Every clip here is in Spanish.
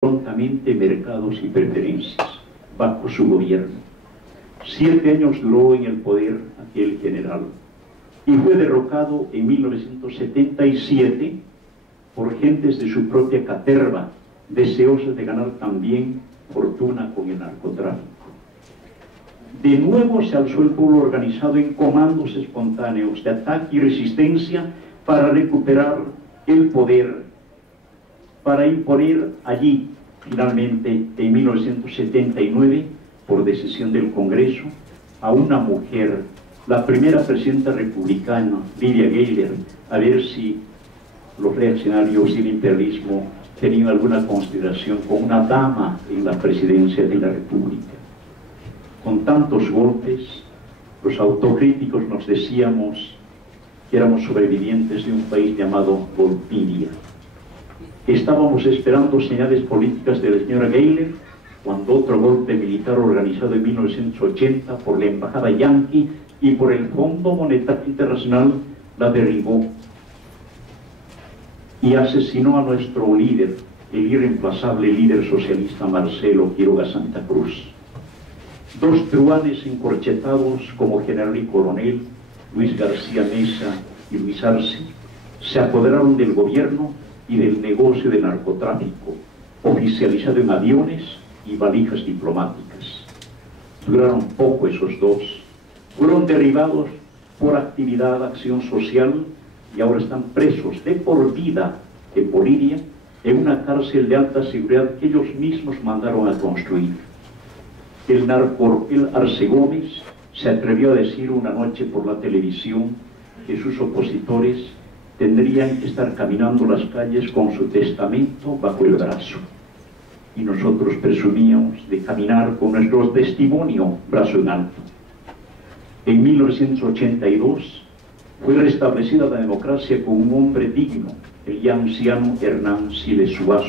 prontamente mercados y preferencias bajo su gobierno. 7 años duró en el poder aquel general y fue derrocado en 1977 por gentes de su propia caterva, deseosas de ganar también fortuna con el narcotráfico. De nuevo se alzó el pueblo organizado en comandos espontáneos de ataque y resistencia para recuperar el poder, para imponer allí, finalmente, en 1979, por decisión del Congreso, a una mujer, la primera presidenta republicana, Lydia Gayler, a ver si los reaccionarios y el imperialismo tenían alguna consideración con una dama en la presidencia de la República. Con tantos golpes, los autocríticos nos decíamos que éramos sobrevivientes de un país llamado Golpidia. Estábamos esperando señales políticas de la señora Gayler cuando otro golpe militar organizado en 1980 por la embajada yanqui y por el Fondo Monetario Internacional la derribó y asesinó a nuestro líder, el irreemplazable líder socialista Marcelo Quiroga Santa Cruz. 2 truanes encorchetados como general y coronel, Luis García Mesa y Luis Arce, se apoderaron del gobierno y del negocio de narcotráfico, oficializado en aviones y valijas diplomáticas. Duraron poco esos 2, fueron derribados por acción social y ahora están presos de por vida en Bolivia, en una cárcel de alta seguridad que ellos mismos mandaron a construir. El Arce Gómez se atrevió a decir una noche por la televisión que sus opositores tendrían que estar caminando las calles con su testamento bajo el brazo. Y nosotros presumíamos de caminar con nuestro testimonio brazo en alto. En 1982 fue restablecida la democracia con un hombre digno, el ya anciano Hernán Siles Suazo,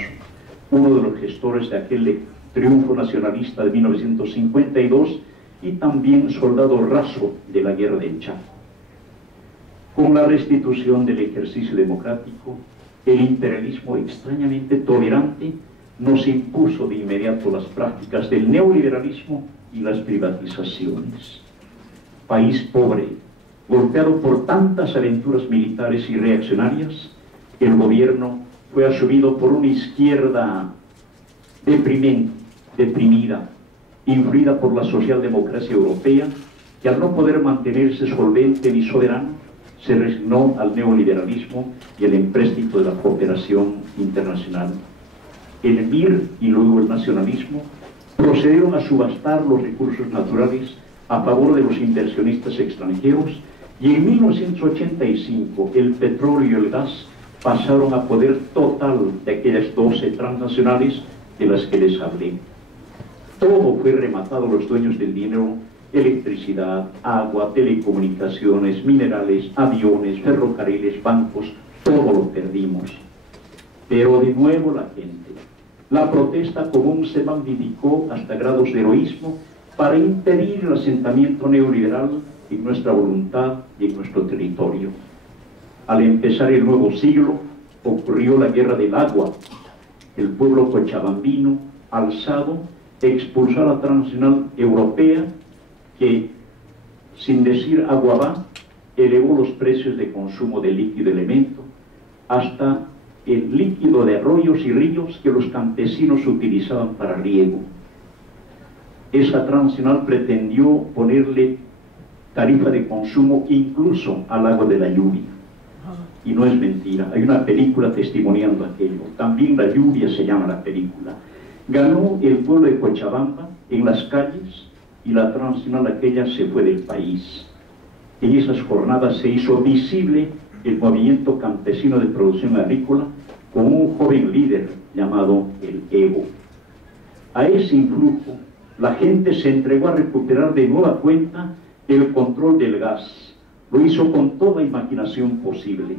uno de los gestores de aquel triunfo nacionalista de 1952 y también soldado raso de la guerra del Chaco. Con la restitución del ejercicio democrático, el imperialismo extrañamente tolerante nos impuso de inmediato las prácticas del neoliberalismo y las privatizaciones. País pobre, golpeado por tantas aventuras militares y reaccionarias, el gobierno fue asumido por una izquierda deprimida, influida por la socialdemocracia europea, que al no poder mantenerse solvente ni soberano, se resignó al neoliberalismo y al empréstito de la cooperación internacional. El MIR y luego el nacionalismo procedieron a subastar los recursos naturales a favor de los inversionistas extranjeros y en 1985 el petróleo y el gas pasaron a poder total de aquellas 12 transnacionales de las que les hablé. Todo fue rematado a los dueños del dinero: electricidad, agua, telecomunicaciones, minerales, aviones, ferrocarriles, bancos, todo lo perdimos. Pero de nuevo la gente, la protesta común se magnificó hasta grados de heroísmo para impedir el asentamiento neoliberal en nuestra voluntad y en nuestro territorio. Al empezar el nuevo siglo, ocurrió la Guerra del Agua. El pueblo cochabambino, alzado, expulsó a la transnacional europea que, sin decir agua va, elevó los precios de consumo de líquido elemento hasta el líquido de arroyos y ríos que los campesinos utilizaban para riego. Esa transnacional pretendió ponerle tarifa de consumo incluso al agua de la lluvia. Y no es mentira, hay una película testimoniando aquello. También La lluvia se llama la película. Ganó el pueblo de Cochabamba en las calles y la transnacional aquella se fue del país. En esas jornadas se hizo visible el movimiento campesino de producción agrícola con un joven líder llamado el Evo. A ese influjo, la gente se entregó a recuperar de nueva cuenta el control del gas. Lo hizo con toda imaginación posible,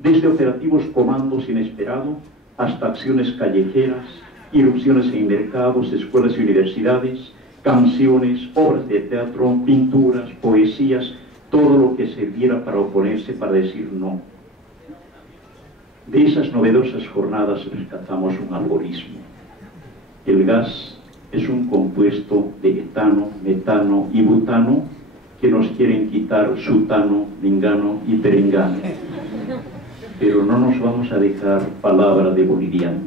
desde operativos comandos inesperados hasta acciones callejeras, irrupciones en mercados, escuelas y universidades, canciones, obras de teatro, pinturas, poesías, todo lo que sirviera para oponerse, para decir no. De esas novedosas jornadas rescatamos un algoritmo. El gas es un compuesto de etano, metano y butano que nos quieren quitar sutano, mingano y perengano. Pero no nos vamos a dejar palabra de boliviano.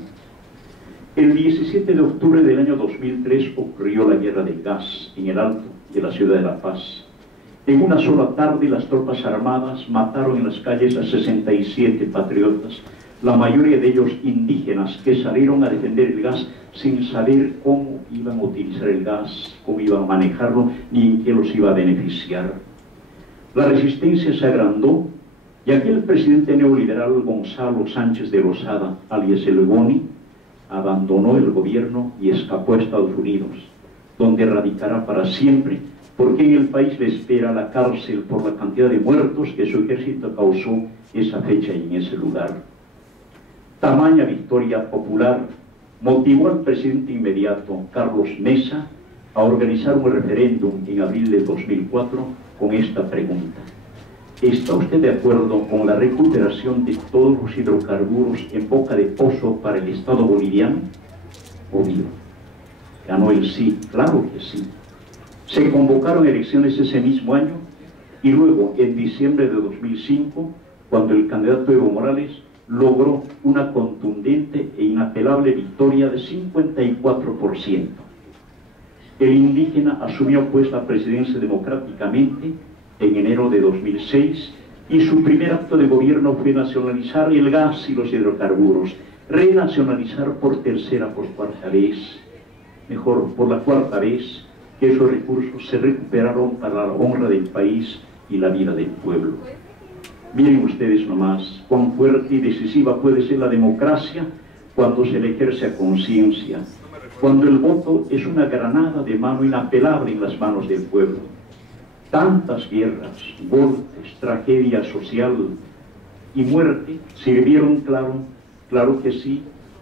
El 17 de octubre del año 2003 ocurrió la guerra del gas en el Alto de la ciudad de La Paz. En una sola tarde las tropas armadas mataron en las calles a 67 patriotas, la mayoría de ellos indígenas que salieron a defender el gas sin saber cómo iban a utilizar el gas, cómo iban a manejarlo, ni en qué los iba a beneficiar. La resistencia se agrandó y aquel presidente neoliberal Gonzalo Sánchez de Lozada, alias el Boni, abandonó el gobierno y escapó a Estados Unidos, donde radicará para siempre, porque en el país le espera la cárcel por la cantidad de muertos que su ejército causó esa fecha y en ese lugar. Tamaña victoria popular motivó al presidente inmediato, Carlos Mesa, a organizar un referéndum en abril de 2004 con esta pregunta: ¿está usted de acuerdo con la recuperación de todos los hidrocarburos en boca de pozo para el Estado boliviano? Obvio. Ganó el sí, claro que sí. Se convocaron elecciones ese mismo año y luego, en diciembre de 2005, cuando el candidato Evo Morales logró una contundente e inapelable victoria de 54%. El indígena asumió pues la presidencia democráticamente en enero de 2006 y su primer acto de gobierno fue nacionalizar el gas y los hidrocarburos, renacionalizar por tercera, por cuarta vez, mejor, por la cuarta vez, que esos recursos se recuperaron para la honra del país y la vida del pueblo. Miren ustedes nomás cuán fuerte y decisiva puede ser la democracia cuando se le ejerce a conciencia, cuando el voto es una granada de mano inapelable en las manos del pueblo. Tantas guerras, golpes, tragedia social y muerte sirvieron, claro que sí,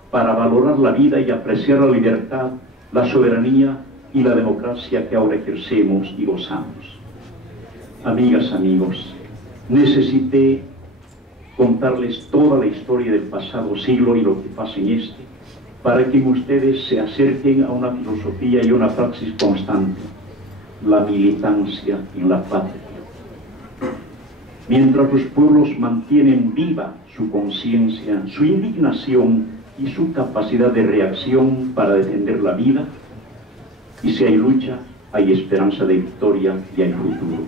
para valorar la vida y apreciar la libertad, la soberanía y la democracia que ahora ejercemos y gozamos. Amigas, amigos, necesité contarles toda la historia del pasado siglo y lo que pasa en este, para que ustedes se acerquen a una filosofía y una praxis constante: la militancia en la patria. Mientras los pueblos mantienen viva su conciencia, su indignación y su capacidad de reacción para defender la vida, y si hay lucha, hay esperanza de victoria y hay futuro.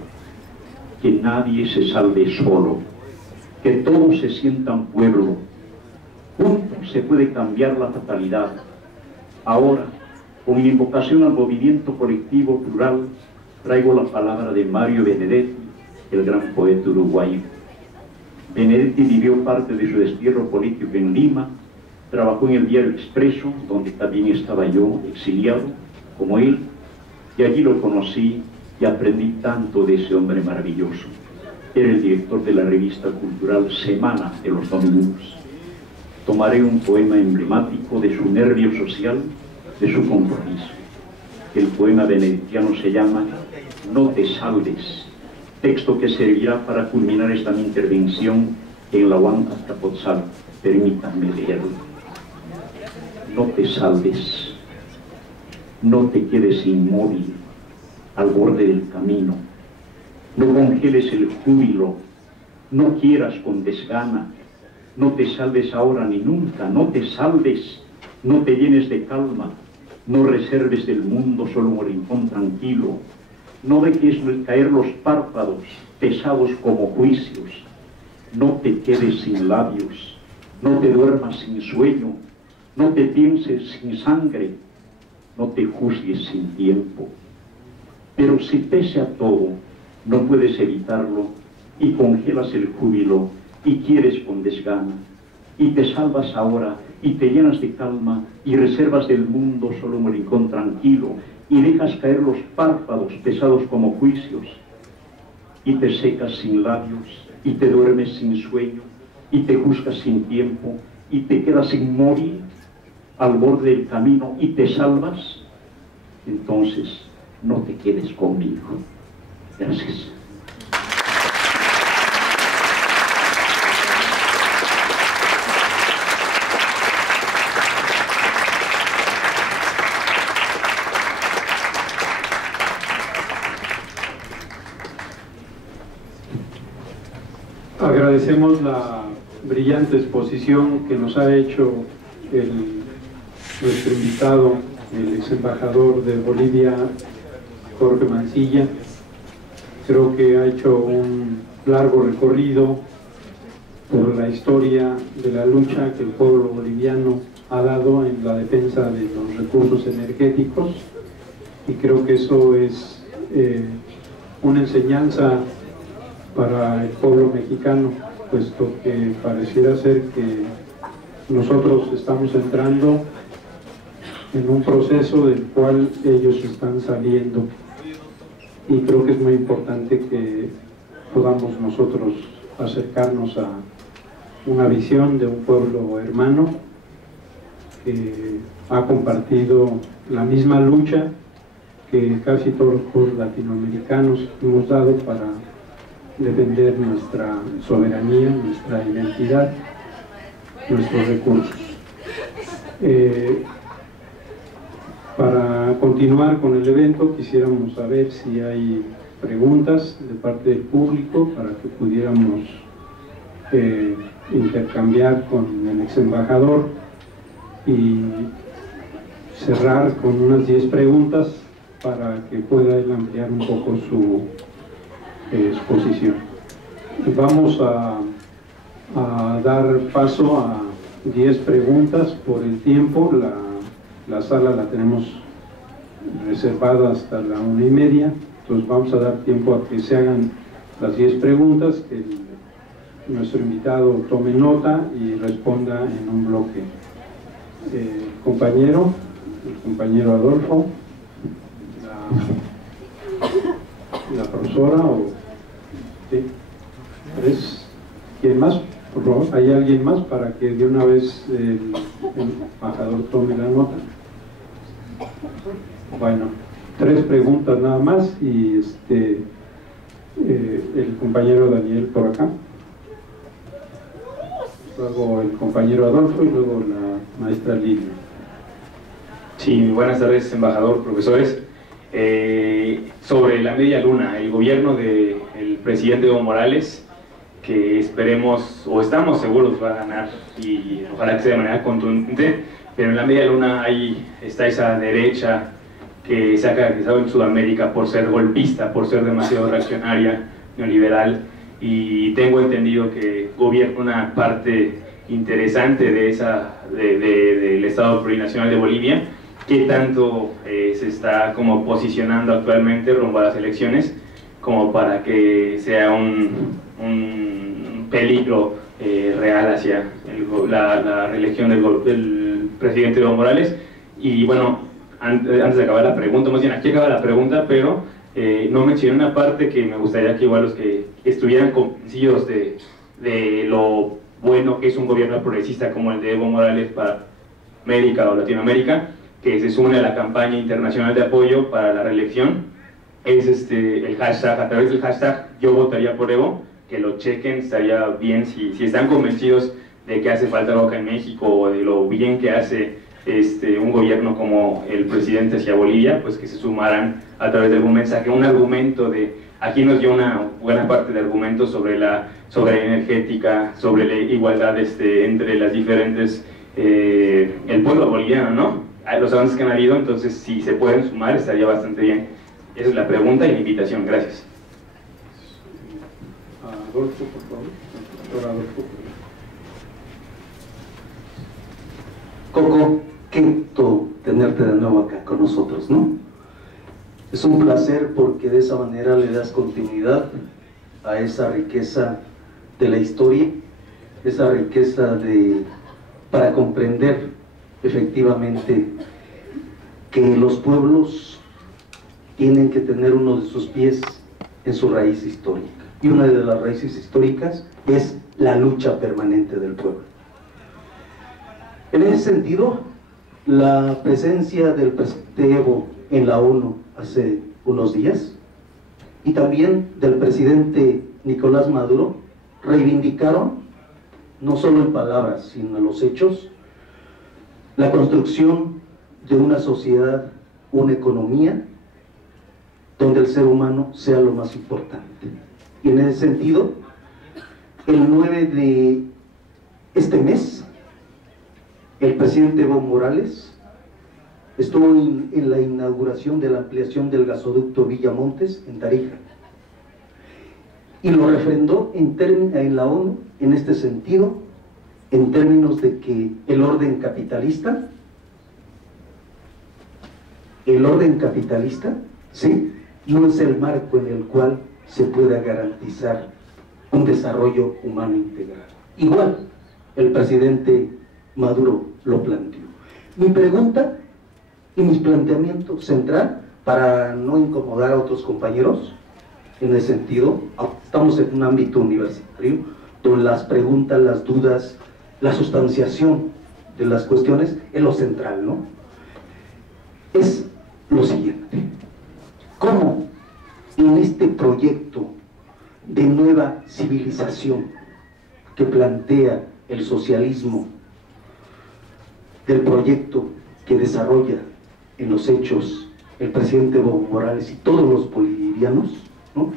Que nadie se salve solo, que todos se sientan pueblo. Juntos se puede cambiar la fatalidad. Ahora, con invocación al movimiento colectivo plural, traigo la palabra de Mario Benedetti, el gran poeta uruguayo. Benedetti vivió parte de su destierro político en Lima, trabajó en el diario Expreso, donde también estaba yo, exiliado, como él, y allí lo conocí y aprendí tanto de ese hombre maravilloso. Era el director de la revista cultural Semana de los domingos. Tomaré un poema emblemático de su nervio social, de su compromiso. El poema benedictiano se llama No te salves, texto que servirá para culminar esta mi intervención en la Huanca Azcapotzalco. Permítanme leerlo. No te salves, no te quedes inmóvil al borde del camino, no congeles el júbilo, no quieras con desgana, no te salves ahora ni nunca, no te salves, no te llenes de calma, no reserves del mundo solo un rincón tranquilo, no dejes caer los párpados pesados como juicios, no te quedes sin labios, no te duermas sin sueño, no te pienses sin sangre, no te juzgues sin tiempo. Pero si pese a todo no puedes evitarlo y congelas el júbilo y quieres con desgana y te salvas ahora y te llenas de calma y reservas del mundo solo un rincón tranquilo y dejas caer los párpados pesados como juicios y te secas sin labios y te duermes sin sueño y te juzgas sin tiempo y te quedas inmóvil al borde del camino y te salvas, entonces no te quedes conmigo. Gracias. agradecemos la brillante exposición que nos ha hecho nuestro invitado, el ex embajador de Bolivia, Jorge Mancilla. Creo que ha hecho un largo recorrido por la historia de la lucha que el pueblo boliviano ha dado en la defensa de los recursos energéticos, y creo que eso es una enseñanza para el pueblo mexicano, puesto que pareciera ser que nosotros estamos entrando en un proceso del cual ellos están saliendo, y creo que es muy importante que podamos nosotros acercarnos a una visión de un pueblo hermano que ha compartido la misma lucha que casi todos los pueblos latinoamericanos hemos dado para defender nuestra soberanía, nuestra identidad, nuestros recursos. Para continuar con el evento, quisiéramos saber si hay preguntas de parte del público para que pudiéramos intercambiar con el ex embajador y cerrar con unas 10 preguntas para que pueda él ampliar un poco su exposición. Vamos a dar paso a 10 preguntas por el tiempo. La sala la tenemos reservada hasta la 1:30, entonces vamos a dar tiempo a que se hagan las 10 preguntas, que nuestro invitado tome nota y responda en un bloque. El compañero Adolfo, la profesora, ¿sí? ¿Quién más? Por favor, ¿hay alguien más para que de una vez el embajador tome la nota? Bueno, 3 preguntas nada más, y el compañero Daniel por acá, luego el compañero Adolfo y luego la maestra Lilia. Sí, buenas tardes, embajador, profesores. Sobre la media luna, el gobierno del presidente Evo Morales, que esperemos o estamos seguros va a ganar, y ojalá que sea de manera contundente, pero en la media luna está esa derecha que se ha caracterizado en Sudamérica por ser golpista, por ser demasiado reaccionaria, neoliberal, y tengo entendido que gobierna una parte interesante de del Estado Plurinacional de Bolivia. ¿Qué tanto se está como posicionando actualmente rumbo a las elecciones como para que sea un peligro real hacia la reelección del presidente Evo Morales? Y bueno, antes de acabar la pregunta, más bien aquí acaba la pregunta, pero no mencioné una parte que me gustaría que igual los que estuvieran convencidos de lo bueno que es un gobierno progresista como el de Evo Morales para América o Latinoamérica, que se sume a la campaña internacional de apoyo para la reelección, es el hashtag, a través del hashtag yo votaría por Evo, que lo chequen. Estaría bien si están convencidos de que hace falta algo acá en México, o de lo bien que hace un gobierno como el presidente hacia Bolivia, pues que se sumaran a través de algún mensaje, un argumento aquí nos dio una buena parte de argumentos sobre la energética, sobre la igualdad entre las diferentes, el pueblo boliviano, ¿no? Los avances que han habido, entonces si se pueden sumar estaría bastante bien. Esa es la pregunta y la invitación. Gracias. Adolfo, por favor. Doctor Adolfo. Coco, qué gusto tenerte de nuevo acá con nosotros, ¿no? Es un placer porque de esa manera le das continuidad a esa riqueza de la historia, esa riqueza para comprender efectivamente que los pueblos tienen que tener uno de sus pies en su raíz histórica, y una de las raíces históricas es la lucha permanente del pueblo. En ese sentido, la presencia del presidente Evo en la ONU hace unos días, y también del presidente Nicolás Maduro, reivindicaron, no solo en palabras, sino en los hechos, la construcción de una sociedad, una economía, donde el ser humano sea lo más importante. Y en ese sentido, el 9 de este mes, el presidente Evo Morales estuvo en la inauguración de la ampliación del gasoducto Villamontes en Tarija y lo refrendó en la ONU en este sentido, en términos de que el orden capitalista, ¿sí?, no es el marco en el cual se pueda garantizar un desarrollo humano integral. Igual, el presidente Maduro lo planteó. Mi pregunta y mi planteamiento central, para no incomodar a otros compañeros, en ese sentido, estamos en un ámbito universitario, donde las preguntas, las dudas, la sustanciación de las cuestiones es lo central, ¿no? Es lo siguiente: ¿cómo en este proyecto de nueva civilización que plantea el socialismo, del proyecto que desarrolla en los hechos el presidente Evo Morales y todos los bolivianos, ¿no?,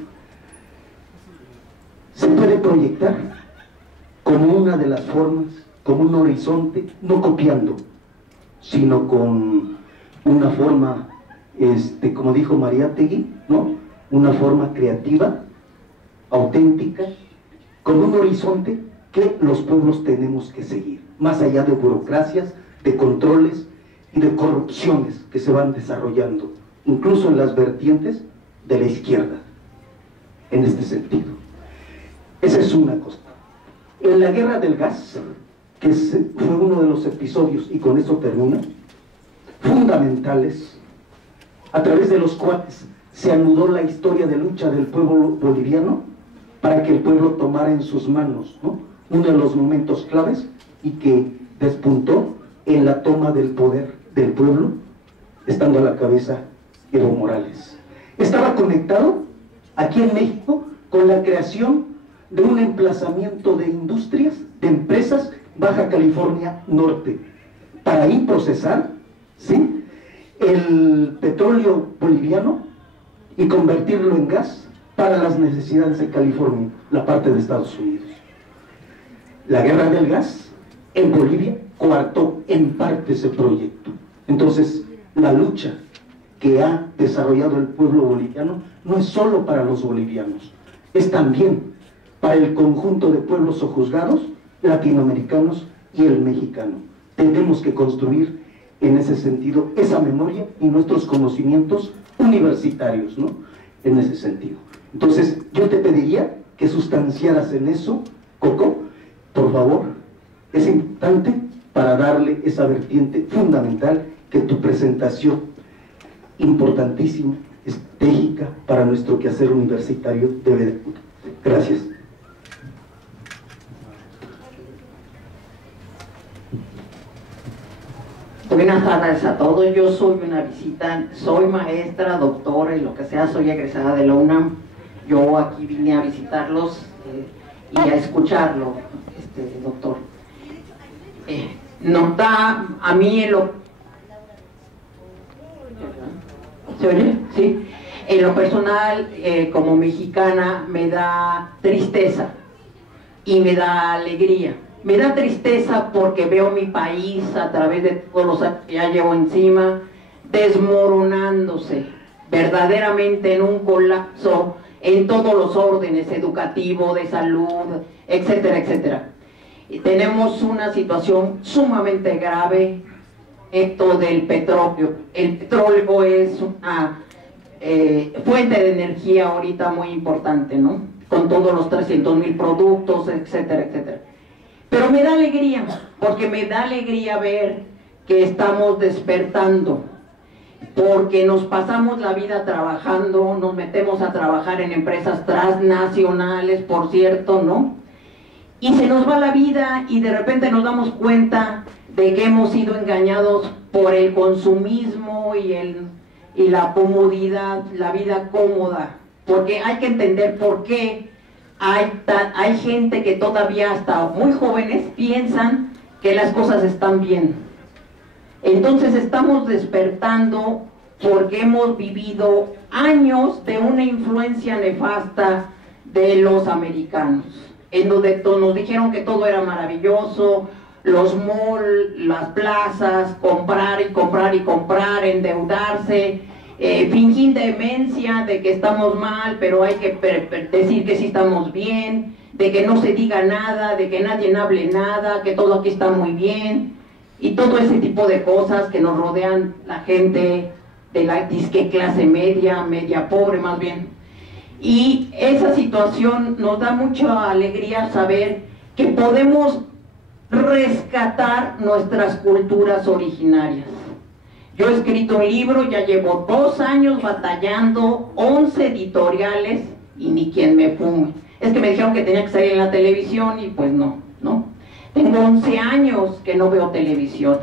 se puede proyectar como una de las formas, como un horizonte, no copiando, sino con una forma, como dijo Mariátegui, ¿no?, una forma creativa, auténtica, con un horizonte que los pueblos tenemos que seguir, más allá de burocracias, de controles y de corrupciones que se van desarrollando, incluso en las vertientes de la izquierda, en este sentido. Esa es una cosa. En la guerra del gas, que fue uno de los episodios, y con eso termino, fundamentales, a través de los cuales se anudó la historia de lucha del pueblo boliviano para que el pueblo tomara en sus manos, ¿no?, uno de los momentos claves y que despuntó en la toma del poder del pueblo, estando a la cabeza Evo Morales. Estaba conectado aquí en México con la creación de un emplazamiento de industrias, de empresas, Baja California Norte, para ahí procesar, ¿sí?, el petróleo boliviano y convertirlo en gas para las necesidades de California, la parte de Estados Unidos. La guerra del gas en Bolivia coartó en parte ese proyecto. Entonces, la lucha que ha desarrollado el pueblo boliviano no es solo para los bolivianos, es también para el conjunto de pueblos sojuzgados, latinoamericanos y el mexicano. Tenemos que construir en ese sentido esa memoria y nuestros conocimientos universitarios, ¿no?, en ese sentido. Entonces, yo te pediría que sustanciaras en eso, Coco, por favor, es importante para darle esa vertiente fundamental que tu presentación, importantísima, estratégica para nuestro quehacer universitario, debe de... Gracias. Buenas tardes a todos. Yo soy una visitante, soy maestra, doctora y lo que sea, soy egresada de la UNAM. Yo aquí vine a visitarlos y a escucharlo, doctor. Nota a mí en lo... ¿Se oye? Sí. En lo personal, como mexicana, me da tristeza y me da alegría. Me da tristeza porque veo mi país, a través de todos los años que ya llevo encima, desmoronándose verdaderamente en un colapso en todos los órdenes, educativo, de salud, etcétera, etcétera. Y tenemos una situación sumamente grave, esto del petróleo. El petróleo es una fuente de energía ahorita muy importante, ¿no?, con todos los 300,000 productos, etcétera, etcétera. Pero me da alegría, porque me da alegría ver que estamos despertando, porque nos pasamos la vida trabajando, nos metemos a trabajar en empresas transnacionales, por cierto, ¿no? Y se nos va la vida y de repente nos damos cuenta de que hemos sido engañados por el consumismo y la comodidad, la vida cómoda, porque hay que entender por qué hay gente que todavía hasta muy jóvenes piensan que las cosas están bien. Entonces estamos despertando porque hemos vivido años de una influencia nefasta de los americanos. en donde nos dijeron que todo era maravilloso, los malls, las plazas, comprar y comprar y comprar, endeudarse, fingir demencia de que estamos mal, pero hay que decir que sí estamos bien, de que no se diga nada, de que nadie hable nada, que todo aquí está muy bien, y todo ese tipo de cosas que nos rodean la gente de la disque clase media, media pobre más bien. Y esa situación nos da mucha alegría saber que podemos rescatar nuestras culturas originarias. Yo he escrito un libro, ya llevo 2 años batallando, 11 editoriales y ni quien me fume. Es que me dijeron que tenía que salir en la televisión y pues no. Tengo 11 años que no veo televisión.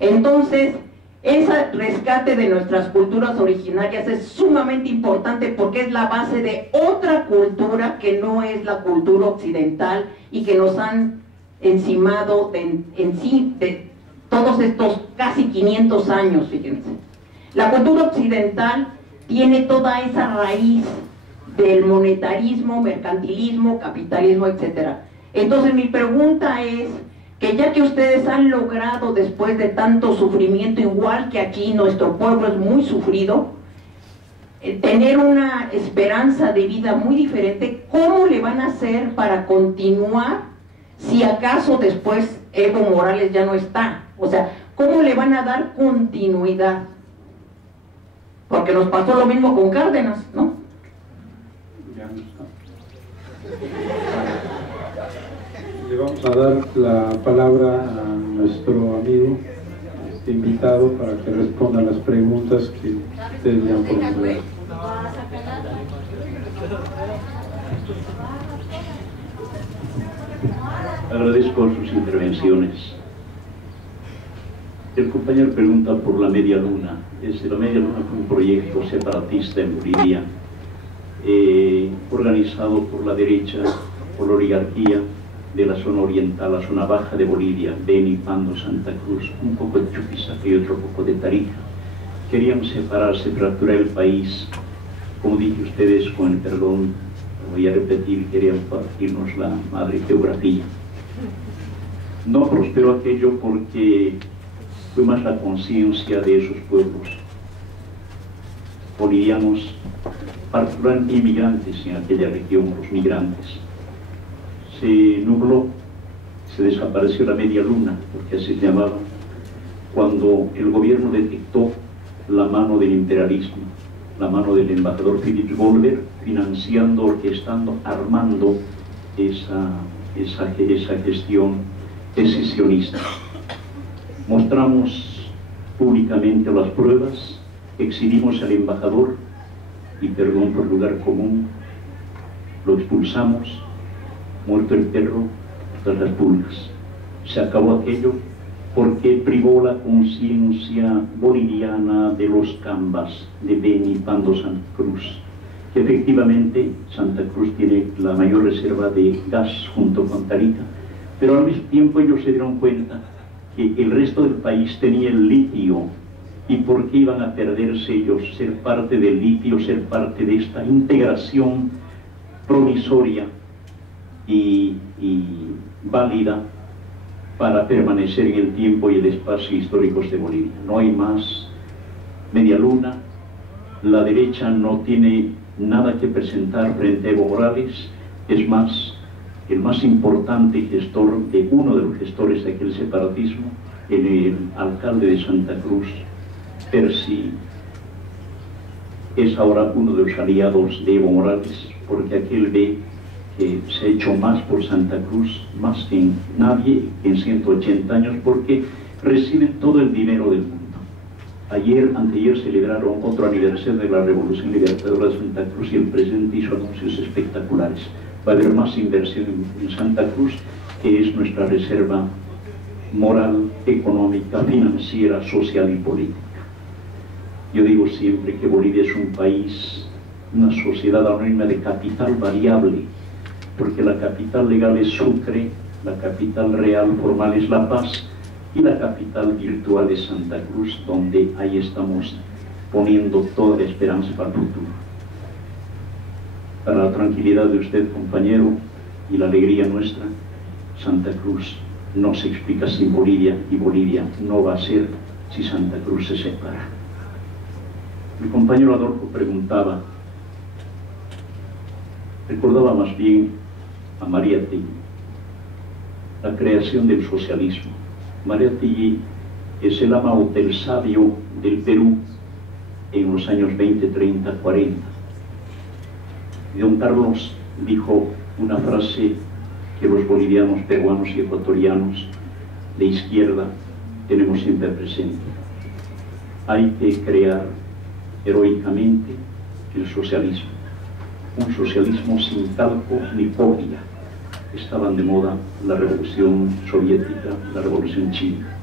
Entonces, ese rescate de nuestras culturas originarias es sumamente importante porque es la base de otra cultura que no es la cultura occidental y que nos han encimado de todos estos casi 500 años, fíjense. La cultura occidental tiene toda esa raíz del monetarismo, mercantilismo, capitalismo, etc. Entonces mi pregunta es que ya que ustedes han logrado después de tanto sufrimiento, igual que aquí nuestro pueblo es muy sufrido, tener una esperanza de vida muy diferente, ¿cómo le van a hacer para continuar si acaso después Evo Morales ya no está? O sea, ¿cómo le van a dar continuidad? Porque nos pasó lo mismo con Cárdenas, ¿no? Ya no está. Le vamos a dar la palabra a nuestro amigo, invitado, para que responda a las preguntas que ustedes le han formulado. Agradezco sus intervenciones. El compañero pregunta por la Media Luna. La Media Luna fue un proyecto separatista en Bolivia, organizado por la derecha, por la oligarquía de la zona oriental, la zona baja de Bolivia, Beni, Pando, Santa Cruz, un poco de Chuquisaca y otro poco de Tarija. Querían separarse, fracturar el país. Como dije ustedes, con el perdón, voy a repetir, querían partirnos la madre geografía. No prosperó aquello porque fue más la conciencia de esos pueblos bolivianos, particularmente inmigrantes en aquella región, los migrantes. Se nubló, se desapareció la Media Luna, porque así se llamaba, cuando el gobierno detectó la mano del imperialismo, la mano del embajador Philip Goldberg, financiando, orquestando, armando esa gestión decisionista. Mostramos públicamente las pruebas, exhibimos al embajador y, perdón por lugar común, lo expulsamos, muerto el perro tras las pulgas. Se acabó aquello porque privó la conciencia boliviana de los cambas de Beni, Pando, Santa Cruz, que efectivamente Santa Cruz tiene la mayor reserva de gas junto con Tarija, pero al mismo tiempo ellos se dieron cuenta que el resto del país tenía el litio, y por qué iban a perderse ellos ser parte del litio, ser parte de esta integración provisoria y válida para permanecer en el tiempo y el espacio históricos de Bolivia. No hay más Media Luna, la derecha no tiene nada que presentar frente a Evo Morales, es más, el más importante gestor, uno de los gestores de aquel separatismo, el alcalde de Santa Cruz, Percy, es ahora uno de los aliados de Evo Morales, porque aquel ve que se ha hecho más por Santa Cruz, más que nadie en 180 años, porque reciben todo el dinero del mundo. Anteayer celebraron otro aniversario de la Revolución Libertadora de Santa Cruz y el presidente hizo anuncios espectaculares. Va a haber más inversión en Santa Cruz, que es nuestra reserva moral, económica, financiera, social y política. Yo digo siempre que Bolivia es un país, una sociedad anónima de capital variable, porque la capital legal es Sucre, la capital real formal es La Paz y la capital virtual es Santa Cruz, donde ahí estamos poniendo toda la esperanza para el futuro. Para la tranquilidad de usted, compañero, y la alegría nuestra, Santa Cruz no se explica sin Bolivia y Bolivia no va a ser si Santa Cruz se separa. Mi compañero Adolfo preguntaba, recordaba más bien a María Tegui, la creación del socialismo. María Tegui es el amautel sabio del Perú en los años 20, 30, 40. Y don Carlos dijo una frase que los bolivianos, peruanos y ecuatorianos de izquierda tenemos siempre presente. Hay que crear heroicamente el socialismo, un socialismo sin talco ni copia. Estaban de moda la revolución soviética, la revolución china.